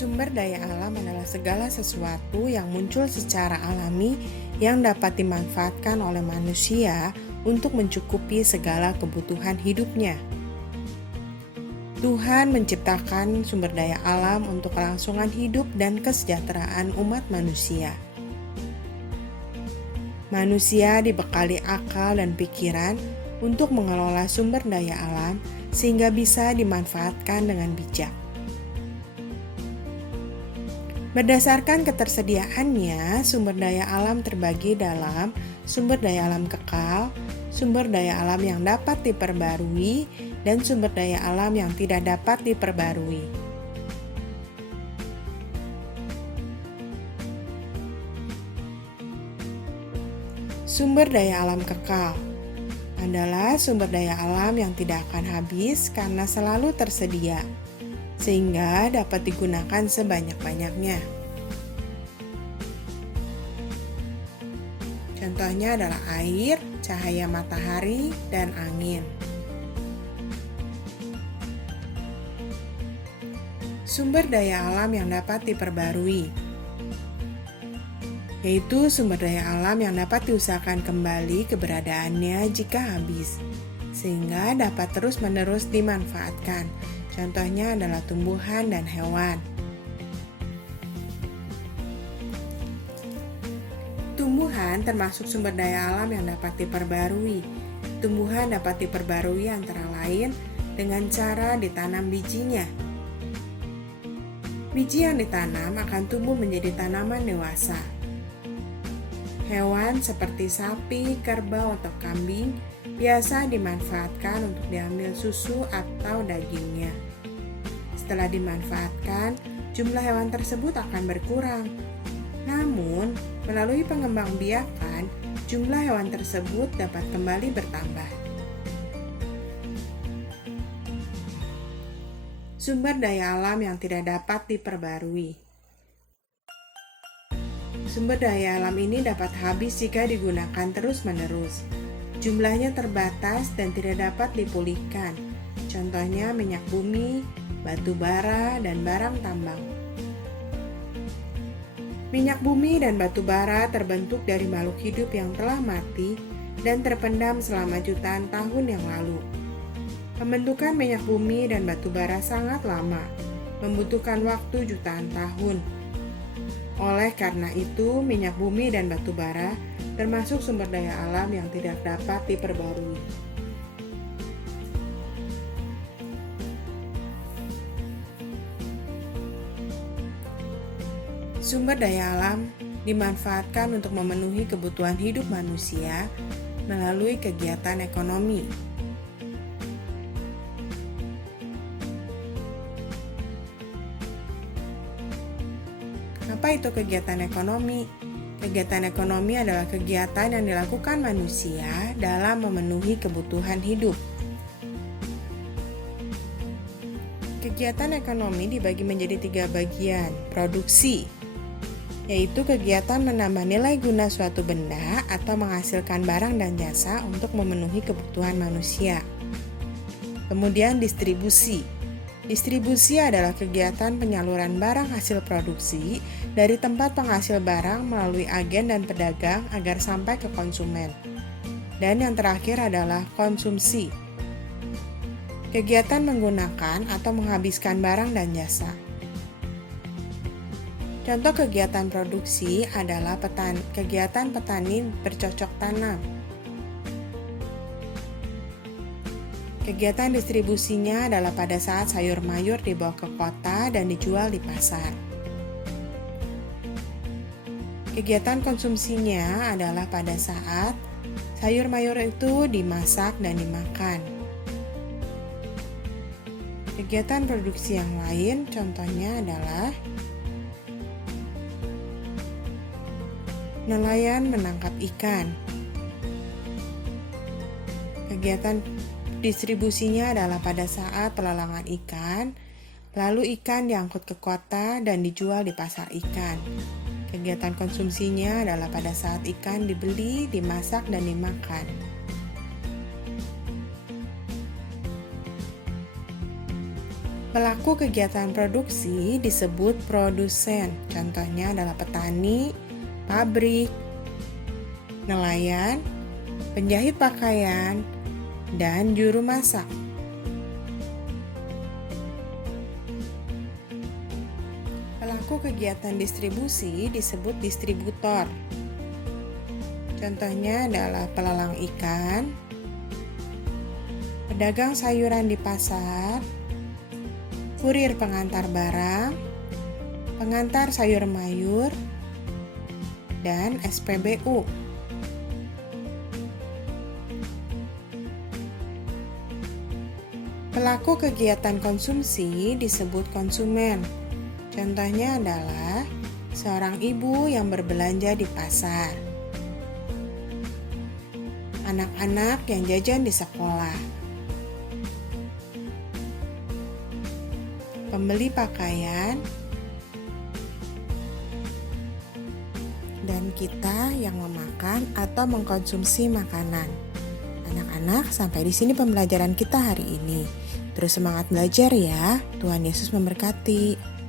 Sumber daya alam adalah segala sesuatu yang muncul secara alami yang dapat dimanfaatkan oleh manusia untuk mencukupi segala kebutuhan hidupnya. Tuhan menciptakan sumber daya alam untuk kelangsungan hidup dan kesejahteraan umat manusia. Manusia dibekali akal dan pikiran untuk mengelola sumber daya alam sehingga bisa dimanfaatkan dengan bijak. Berdasarkan ketersediaannya, sumber daya alam terbagi dalam sumber daya alam kekal, sumber daya alam yang dapat diperbarui, dan sumber daya alam yang tidak dapat diperbarui. Sumber daya alam kekal adalah sumber daya alam yang tidak akan habis karena selalu tersedia, sehingga dapat digunakan sebanyak-banyaknya. Contohnya adalah air, cahaya matahari, dan angin. Sumber daya alam yang dapat diperbarui, yaitu sumber daya alam yang dapat diusahakan kembali keberadaannya jika habis, sehingga dapat terus-menerus dimanfaatkan. Contohnya adalah tumbuhan dan hewan. Tumbuhan termasuk sumber daya alam yang dapat diperbarui. Tumbuhan dapat diperbarui antara lain dengan cara ditanam bijinya. Biji yang ditanam akan tumbuh menjadi tanaman dewasa. Hewan seperti sapi, kerbau, atau kambing biasa dimanfaatkan untuk diambil susu atau dagingnya. Setelah dimanfaatkan, jumlah hewan tersebut akan berkurang. Namun, melalui pengembangbiakan, jumlah hewan tersebut dapat kembali bertambah. Sumber daya alam yang tidak dapat diperbarui. Sumber daya alam ini dapat habis jika digunakan terus-menerus. Jumlahnya terbatas dan tidak dapat dipulihkan. Contohnya minyak bumi, batu bara, dan barang tambang. Minyak bumi dan batu bara terbentuk dari makhluk hidup yang telah mati dan terpendam selama jutaan tahun yang lalu. Pembentukan minyak bumi dan batu bara sangat lama, membutuhkan waktu jutaan tahun. Oleh karena itu, minyak bumi dan batu bara termasuk sumber daya alam yang tidak dapat diperbarui. Sumber daya alam dimanfaatkan untuk memenuhi kebutuhan hidup manusia melalui kegiatan ekonomi. Apa itu kegiatan ekonomi? Kegiatan ekonomi adalah kegiatan yang dilakukan manusia dalam memenuhi kebutuhan hidup. Kegiatan ekonomi dibagi menjadi 3 bagian. Produksi, yaitu kegiatan menambah nilai guna suatu benda atau menghasilkan barang dan jasa untuk memenuhi kebutuhan manusia. Kemudian distribusi. Distribusi adalah kegiatan penyaluran barang hasil produksi dari tempat penghasil barang melalui agen dan pedagang agar sampai ke konsumen. Dan yang terakhir adalah konsumsi. Kegiatan menggunakan atau menghabiskan barang dan jasa. Contoh kegiatan produksi adalah kegiatan petani bercocok tanam. Kegiatan distribusinya adalah pada saat sayur mayur dibawa ke kota dan dijual di pasar. Kegiatan konsumsinya adalah pada saat sayur mayur itu dimasak dan dimakan. Kegiatan produksi yang lain contohnya adalah nelayan menangkap ikan. Kegiatan distribusinya adalah pada saat pelelangan ikan, lalu ikan diangkut ke kota dan dijual di pasar ikan. Kegiatan konsumsinya adalah pada saat ikan dibeli, dimasak, dan dimakan. Pelaku kegiatan produksi disebut produsen. Contohnya adalah petani, pabrik, nelayan, penjahit pakaian, dan juru masak. Pelaku kegiatan distribusi disebut distributor. Contohnya adalah pelelang ikan, pedagang sayuran di pasar, kurir pengantar barang, pengantar sayur mayur, dan SPBU. Pelaku kegiatan konsumsi disebut konsumen. Contohnya adalah seorang ibu yang berbelanja di pasar, anak-anak yang jajan di sekolah, pembeli pakaian, dan kita yang memakan atau mengkonsumsi makanan. Anak-anak, sampai di sini pembelajaran kita hari ini. Terus semangat belajar ya. Tuhan Yesus memberkati.